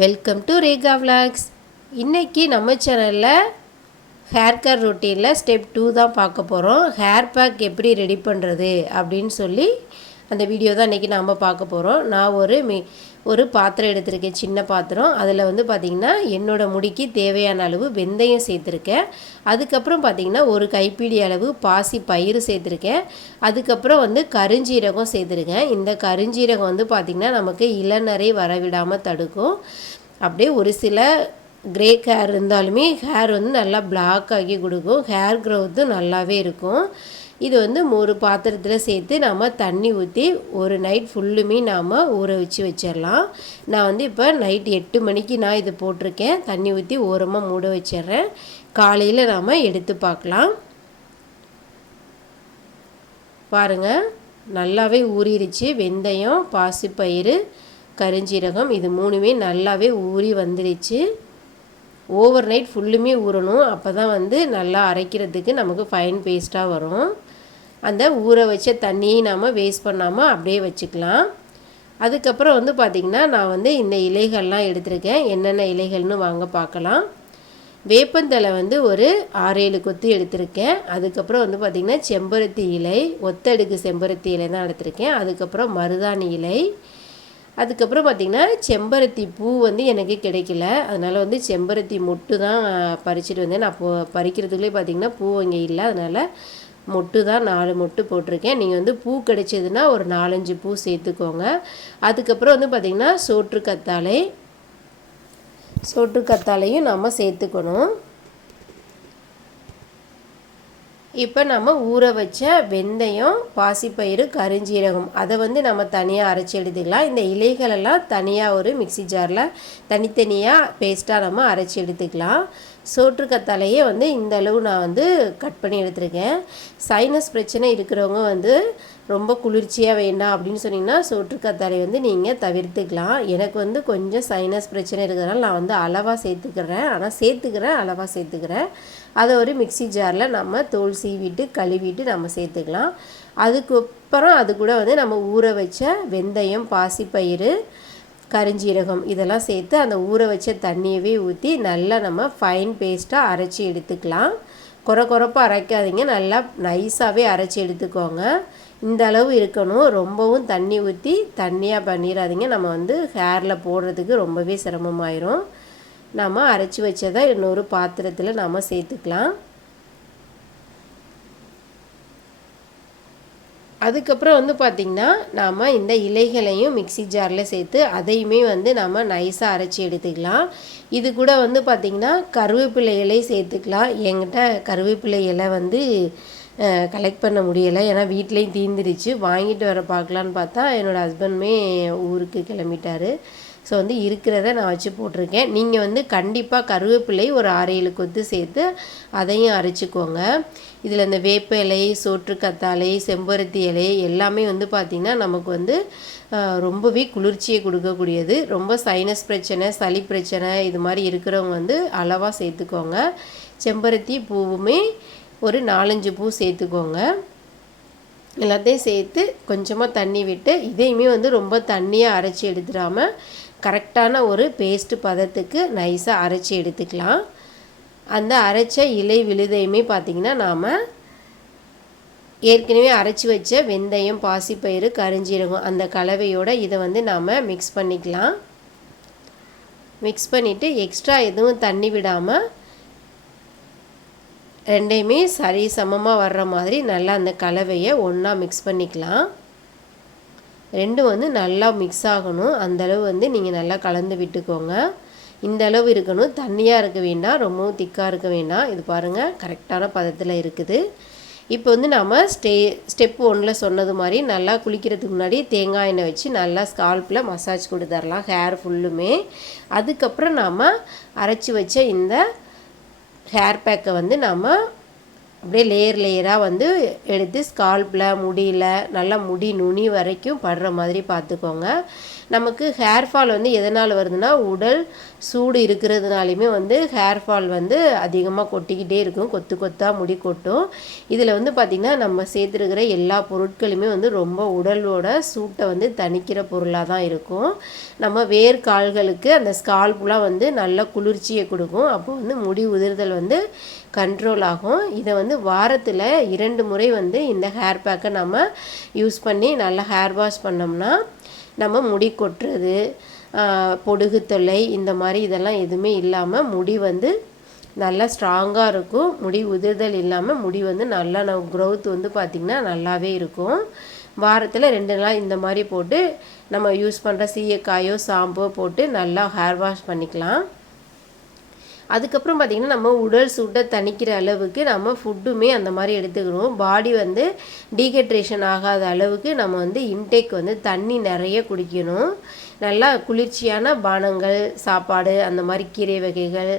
Welcome to Rekha vlogs. இன்றைக்கி நம்ம சேனலில் ஹேர் கேர் ரொட்டீனில் ஸ்டெப் 2 தான் பார்க்க போகிறோம். ஹேர் பேக் எப்படி ரெடி பண்ணுறது அப்படின்னு சொல்லி அந்த வீடியோ தான் இன்றைக்கி நாம் பார்க்க போகிறோம். நான் ஒரு பாத்திரம் எடுத்திருக்கேன், சின்ன பாத்திரம். அதில் வந்து பார்த்திங்கன்னா என்னோடய முடிக்கு தேவையான அளவு வெந்தயம் சேர்த்துருக்கேன். அதுக்கப்புறம் பார்த்திங்கன்னா ஒரு கைப்பிடி அளவு பாசி பயிறு சேர்த்துருக்கேன். அதுக்கப்புறம் வந்து கருஞ்சீரகம் சேர்த்துருக்கேன். இந்த கருஞ்சீரகம் வந்து பார்த்திங்கன்னா நமக்கு இளநரை வரவிடாமல் தடுக்கும். அப்படியே ஒரு சில கிரே ஹேர் இருந்தாலுமே ஹேர் வந்து நல்லா பிளாக் ஆகி கொடுக்கும். ஹேர் க்ரோத்தும் நல்லாவே இருக்கும். இது வந்து ஒரு பாத்திரத்தில் சேர்த்து நாம் தண்ணி ஊற்றி ஒரு நைட் ஃபுல்லுமே நாம் ஊற வச்சிடலாம். நான் வந்து இப்போ நைட் 8 மணிக்கு நான் இது போட்டிருக்கேன். தண்ணி ஊற்றி ஓரமாக மூட வச்சிட்றேன். காலையில் நாம் எடுத்து பார்க்கலாம். பாருங்கள், நல்லாவே ஊறிடுச்சு. வெந்தயம், பாசிப்பயிறு, கருஞ்சீரகம் இது மூணுமே நல்லாவே ஊறி வந்துடுச்சு. ஓவர் நைட் ஃபுல்லுமே ஊறணும். அப்போ தான் வந்து நல்லா அரைக்கிறதுக்கு நமக்கு ஃபைன் பேஸ்ட்டாக வரும். அந்த ஊற வச்ச தண்ணியை நாம் வேஸ்ட் பண்ணாமல் அப்படியே வச்சுக்கலாம். அதுக்கப்புறம் வந்து பார்த்திங்கன்னா நான் வந்து இந்த இலைகள்லாம் எடுத்திருக்கேன். என்னென்ன இலைகள்னு வாங்க பார்க்கலாம். வேப்பந்தலை வந்து ஒரு 6-7 கொத்து எடுத்திருக்கேன். அதுக்கப்புறம் வந்து பார்த்திங்கன்னா செம்பருத்தி இலை, ஒத்தடுக்கு செம்பருத்தி இலை தான் எடுத்திருக்கேன். அதுக்கப்புறம் மருதாணி இலை, அதுக்கப்புறம் பார்த்திங்கன்னா செம்பருத்தி பூ வந்து எனக்கு கிடைக்கல. அதனால் வந்து செம்பருத்தி மொட்டு தான் பறிச்சுட்டு வந்தேன். நான் பறிக்கிறதுக்குள்ளே பார்த்திங்கன்னா பூ இங்கே இல்லை. அதனால் மொட்டு தான் 4 மொட்டு போட்டிருக்கேன். நீங்கள் வந்து பூ கிடைச்சதுன்னா ஒரு 4-5 பூ சேர்த்துக்கோங்க. அதுக்கப்புறம் வந்து பார்த்திங்கன்னா சோற்றுக்கத்தாழையும் நம்ம சேர்த்துக்கணும். இப்போ நம்ம ஊற வச்ச வெந்தயம், பாசிப்பயிறு, கருஞ்சீரகம் அதை வந்து நம்ம தனியாக அரைச்சி எடுத்துக்கலாம். இந்த இலைகளெல்லாம் தனியாக ஒரு மிக்சி ஜாரில் தனித்தனியாக பேஸ்ட்டாக நம்ம அரைச்சி எடுத்துக்கலாம். சோற்றுக்கத்தாழையே வந்து இந்த அளவு நான் வந்து கட் பண்ணி எடுத்துருக்கேன். சைனஸ் பிரச்சனை இருக்கிறவங்க வந்து ரொம்ப குளிர்ச்சியாக வேண்டாம் அப்படின்னு சொன்னிங்கன்னா சோற்றுக்கத்தாழை வந்து நீங்கள் தவிர்த்துக்கலாம். எனக்கு வந்து கொஞ்சம் சைனஸ் பிரச்சனை இருக்கிறதுனால நான் வந்து அளவாக சேர்த்துக்கிறேன். அளவாக சேர்த்துக்கிறேன். அதை ஒரு மிக்சி ஜாரில் நம்ம தோல் சீவிட்டு கழுவிட்டு நம்ம சேர்த்துக்கலாம். அதுக்கப்புறம் அது கூட வந்து நம்ம ஊற வச்ச வெந்தயம், பாசிப்பயிறு, கருஞ்சீரகம் இதெல்லாம் சேர்த்து அந்த ஊற வச்ச தண்ணியவே ஊற்றி நல்லா நம்ம ஃபைன் பேஸ்ட்டாக அரைச்சி எடுத்துக்கலாம். கொரப்பாக அரைக்காதீங்க, நல்லா நைஸாகவே அரைச்சி எடுத்துக்கோங்க. இந்த அளவு இருக்கணும். ரொம்பவும் தண்ணி ஊற்றி தண்ணியாக பண்ணிடாதீங்க. நம்ம வந்து ஹேரில் போடுறதுக்கு ரொம்பவே சிரமமாயிரும். நாம் அரைச்சி வச்சதை இன்னொரு பாத்திரத்தில் நாம் சேர்த்துக்கலாம். அதுக்கப்புறம் வந்து பார்த்திங்கன்னா நாம் இந்த இலைகளையும் மிக்சி ஜாரில் சேர்த்து அதையுமே வந்து நம்ம நைஸாக அரைச்சி எடுத்துக்கலாம். இது கூட வந்து பார்த்திங்கன்னா கருவேப்பிலை இலை சேர்த்துக்கலாம். என்கிட்ட கருவேப்பிலை இலை வந்து கலெக்ட் பண்ண முடியலை, ஏன்னா வீட்லேயும் தீர்ந்துருச்சு. வாங்கிட்டு வர பார்க்கலான்னு பார்த்தா என்னோடய ஹஸ்பண்டுமே ஊருக்கு கிளம்பிட்டார். ஸோ வந்து இருக்கிறத நான் வச்சு போட்டிருக்கேன். நீங்கள் வந்து கண்டிப்பாக கருவேப்பிலை ஒரு 6-7 கொத்து சேர்த்து அதையும் அரைச்சிக்கோங்க. இதில் இந்த வேப்ப இலை, சோற்றுக்கத்தாழை, செம்பருத்தி இலை எல்லாமே வந்து பார்த்திங்கன்னா நமக்கு வந்து ரொம்பவே குளிர்ச்சியை கொடுக்கக்கூடியது. ரொம்ப சைனஸ் பிரச்சனை, சளி பிரச்சனை இது மாதிரி இருக்கிறவங்க வந்து அளவாக சேர்த்துக்கோங்க. செம்பருத்தி பூவுமே ஒரு 4-5 பூ சேர்த்துக்கோங்க. எல்லாத்தையும் சேர்த்து கொஞ்சமாக தண்ணி விட்டு இதையுமே வந்து ரொம்ப தண்ணியாக அரைச்சி எடுத்துடாமல் கரெக்டான ஒரு பேஸ்ட்டு பதத்துக்கு நைஸாக அரைச்சி எடுத்துக்கலாம். அந்த அரைச்ச இலை விழுதையுமே பார்த்திங்கன்னா நாம் ஏற்கனவே அரைச்சி வச்ச வெந்தயம், பாசிப்பயிறு, கருஞ்சீரகம் அந்த கலவையோடு இதை வந்து நாம் மிக்ஸ் பண்ணிக்கலாம். மிக்ஸ் பண்ணிவிட்டு எக்ஸ்ட்ரா எதுவும் தண்ணி விடாமல் ரெண்டையுமே சரி சமமாக வர்ற மாதிரி நல்லா அந்த கலவையை ஒன்றா மிக்ஸ் பண்ணிக்கலாம். ரெண்டும் வந்து நல்லா மிக்ஸ் ஆகணும். அந்தளவு வந்து நீங்கள் நல்லா கலந்து விட்டுக்கோங்க. இந்த அளவு இருக்கணும், தண்ணியாக இருக்க வேண்டாம், ரொம்பவும் திக்காக இருக்க வேண்டாம். இது பாருங்கள் கரெக்டான பதத்தில் இருக்குது. இப்போ வந்து நம்ம ஸ்டெப் 1 சொன்னது மாதிரி நல்லா குளிக்கிறதுக்கு முன்னாடி தேங்காய் எண்ணெய் வச்சு நல்லா ஸ்கால்ப்பில் மசாஜ் கொடுத்துடலாம் ஹேர் ஃபுல்லுமே. அதுக்கப்புறம் நாம் அரைச்சி வச்ச இந்த ஹேர் பேக்கை வந்து நம்ம அப்படியே லேயராக வந்து எடுத்து ஸ்கால்ப்பில், முடியில் நல்லா முடி நுனி வரைக்கும் படுற மாதிரி பார்த்துக்கோங்க. நமக்கு ஹேர் ஃபால் வந்து எதனால் வருதுன்னா உடல் சூடு இருக்கிறதுனாலையுமே வந்து ஹேர் ஃபால் வந்து அதிகமாக கொட்டிக்கிட்டே இருக்கும், கொத்து கொத்தாக முடி கொட்டும். இதில் வந்து பார்த்திங்கன்னா நம்ம சேர்த்துருக்கிற எல்லா பொருட்களுமே வந்து ரொம்ப உடலோட சூட்டை வந்து தணிக்கிற பொருளாக தான் இருக்கும். நம்ம வேர்க்கால்களுக்கு அந்த ஸ்கால்ப்லாம் வந்து நல்ல குளிர்ச்சியை கொடுக்கும். அப்போ வந்து முடி உதிர்தல் வந்து கண்ட்ரோல் ஆகும். இதை வந்து வாரத்தில் 2 முறை வந்து இந்த ஹேர் பேக்கை நம்ம யூஸ் பண்ணி நல்லா ஹேர் வாஷ் பண்ணோம்னா நம்ம முடி கொட்டுறது, பொடுகு தொல்லை இந்த மாதிரி இதெல்லாம் எதுவுமே இல்லாமல் முடி வந்து நல்லா ஸ்ட்ராங்காக இருக்கும். முடி உதிர்தல் இல்லாமல் முடி வந்து நல்லா நம்ம க்ரோத் வந்து பார்த்திங்கன்னா நல்லாவே இருக்கும். வாரத்தில் 2 நாள் இந்த மாதிரி போட்டு நம்ம யூஸ் பண்ணுற சீயக்காயோ ஷாம்போ போட்டு நல்லா ஹேர் வாஷ் பண்ணிக்கலாம். அதுக்கப்புறம் பார்த்திங்கன்னா நம்ம உடல் சூட்டை தணிக்கிற அளவுக்கு நம்ம ஃபுட்டுமே அந்த மாதிரி எடுத்துக்கணும். பாடி வந்து டீஹைட்ரேஷன் ஆகாத அளவுக்கு நம்ம வந்து இன்டேக் வந்து தண்ணி நிறைய குடிக்கணும். நல்லா குளிர்ச்சியான பானங்கள், சாப்பாடு, அந்த மாதிரி கீரை வகைகள்,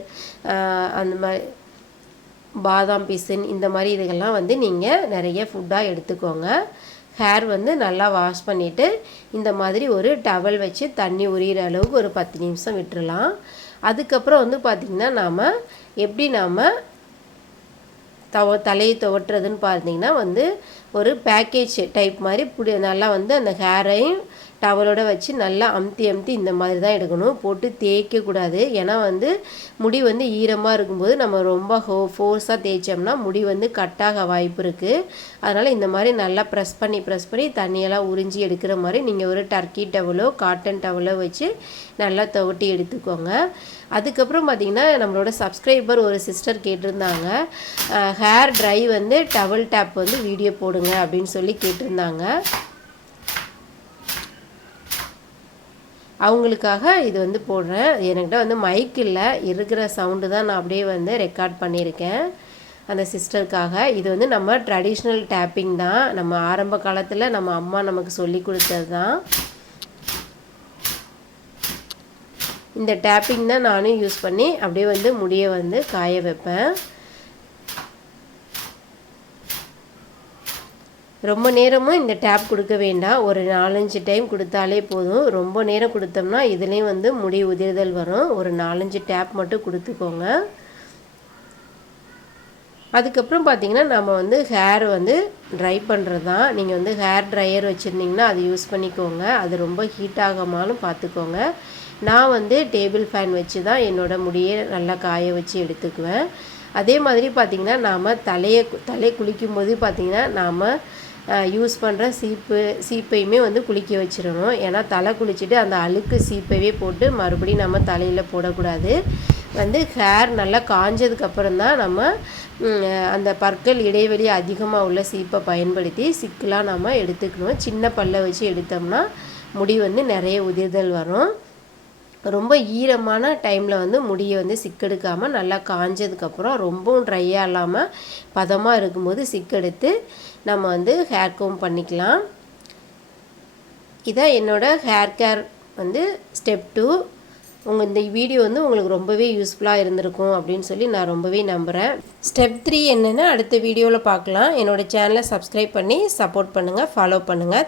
அந்த மாதிரி பாதாம் பிசின் இந்த மாதிரி இதுகள்லாம் வந்து நீங்கள் நிறைய ஃபுட்டாக எடுத்துக்கோங்க. ஹேர் வந்து நல்லா வாஷ் பண்ணிவிட்டு இந்த மாதிரி ஒரு டவல் வச்சு தண்ணி உரிகிற அளவுக்கு ஒரு 10 நிமிஷம் விட்டுறலாம். அதுக்கப்புறம் வந்து பார்த்திங்கன்னா நாம் எப்படி நாம் தலையை துவட்டுறதுன்னு பார்த்தீங்கன்னா வந்து ஒரு பேக்கேஜ் டைப் மாதிரி நல்லா வந்து அந்த ஹேரையும் டவலோட வச்சு நல்லா அமுத்தி இந்த மாதிரி தான் எடுக்கணும். போட்டு தேய்க்கக்கூடாது. ஏன்னா வந்து முடி வந்து ஈரமாக இருக்கும்போது நம்ம ரொம்ப ஃபோர்ஸாக தேய்ச்சோம்னா முடி வந்து கட்டாக வாய்ப்பு இருக்குது. அதனால் இந்த மாதிரி நல்லா ப்ரெஸ் பண்ணி தண்ணியெல்லாம் உறிஞ்சி எடுக்கிற மாதிரி நீங்கள் ஒரு டர்க்கி டவலோ காட்டன் டவலோ வச்சு நல்லா துவட்டி எடுத்துக்கோங்க. அதுக்கப்புறம் பார்த்திங்கன்னா நம்மளோட சப்ஸ்கிரைபர் ஒரு சிஸ்டர் கேட்டிருந்தாங்க, ஹேர் ட்ரை வந்து டவல் டேப் வந்து வீடியோ போடுங்க அப்படின்னு சொல்லி கேட்டிருந்தாங்க. அவங்களுக்காக இது வந்து போடுறேன். என்கிட்ட வந்து மைக் இல்லை, இருக்கிற சவுண்டு தான் நான் அப்படியே வந்து ரெக்கார்ட் பண்ணியிருக்கேன் அந்த சிஸ்டருக்காக. இது வந்து நம்ம ட்ரெடிஷ்னல் டேப்பிங் தான். நம்ம ஆரம்ப காலத்தில் நம்ம அம்மா நமக்கு சொல்லி கொடுத்தது தான். இந்த டேப்பிங் தான் நானும் யூஸ் பண்ணி அப்படியே வந்து முடியை வந்து காய வைப்பேன். ரொம்ப நேரமும் இந்த டேப் கொடுக்க வேண்டாம். ஒரு 4-5 டைம் கொடுத்தாலே போதும். ரொம்ப நேரம் கொடுத்தோம்னா இதுலேயும் வந்து முடி உதிர்தல் வரும். ஒரு 4-5 டேப் மட்டும் கொடுத்துக்கோங்க. அதுக்கப்புறம் பார்த்திங்கன்னா நம்ம வந்து ஹேர் வந்து ட்ரை பண்ணுறது தான். நீங்கள் வந்து ஹேர் ட்ரையர் வச்சுருந்தீங்கன்னா அது யூஸ் பண்ணிக்கோங்க. அது ரொம்ப ஹீட் ஆகாமலும் பார்த்துக்கோங்க. நான் வந்து டேபிள் ஃபேன் வச்சு தான் என்னோடய முடியை நல்லா காய வச்சு எடுத்துக்குவேன். அதே மாதிரி பார்த்திங்கன்னா நாம் தலை குளிக்கும்போது பார்த்திங்கன்னா நாம் யூஸ் பண்ணுற சீப்பையுமே வந்து குளிக்க வச்சிடணும். ஏன்னா தலை குளிச்சுட்டு அந்த அழுக்கு சீப்பையே போட்டு மறுபடியும் நம்ம தலையில் போடக்கூடாது. வந்து ஹேர் நல்லா காஞ்சதுக்கப்புறம் தான் நம்ம அந்த பற்கள் இடைவெளி அதிகமாக உள்ள சீப்பை பயன்படுத்தி சிக்கலாக நம்ம எடுத்துக்கணும். சின்ன பல்லை வச்சு எடுத்தோம்னா முடி வந்து நிறைய உதிர்தல் வரும். ரொம்ப ஈரமான டைமில் வந்து முடியை வந்து சிக்கெடுக்காமல் நல்லா காஞ்சதுக்கப்புறம் ரொம்பவும் ட்ரையாக இல்லாமல் பதமாக இருக்கும்போது சிக்கெடுத்து நம்ம வந்து ஹேர் கோம் பண்ணிக்கலாம். இதான் என்னோடய ஹேர் கேர் வந்து ஸ்டெப் 2. இந்த வீடியோ வந்து உங்களுக்கு ரொம்பவே யூஸ்ஃபுல்லாக இருந்திருக்கும் அப்படின்னு சொல்லி நான் ரொம்பவே நம்புகிறேன். ஸ்டெப் 3 என்னென்னு அடுத்த வீடியோவில் பார்க்கலாம். என்னோடய சேனலை சப்ஸ்கிரைப் பண்ணி சப்போர்ட் பண்ணுங்கள், ஃபாலோ பண்ணுங்கள்.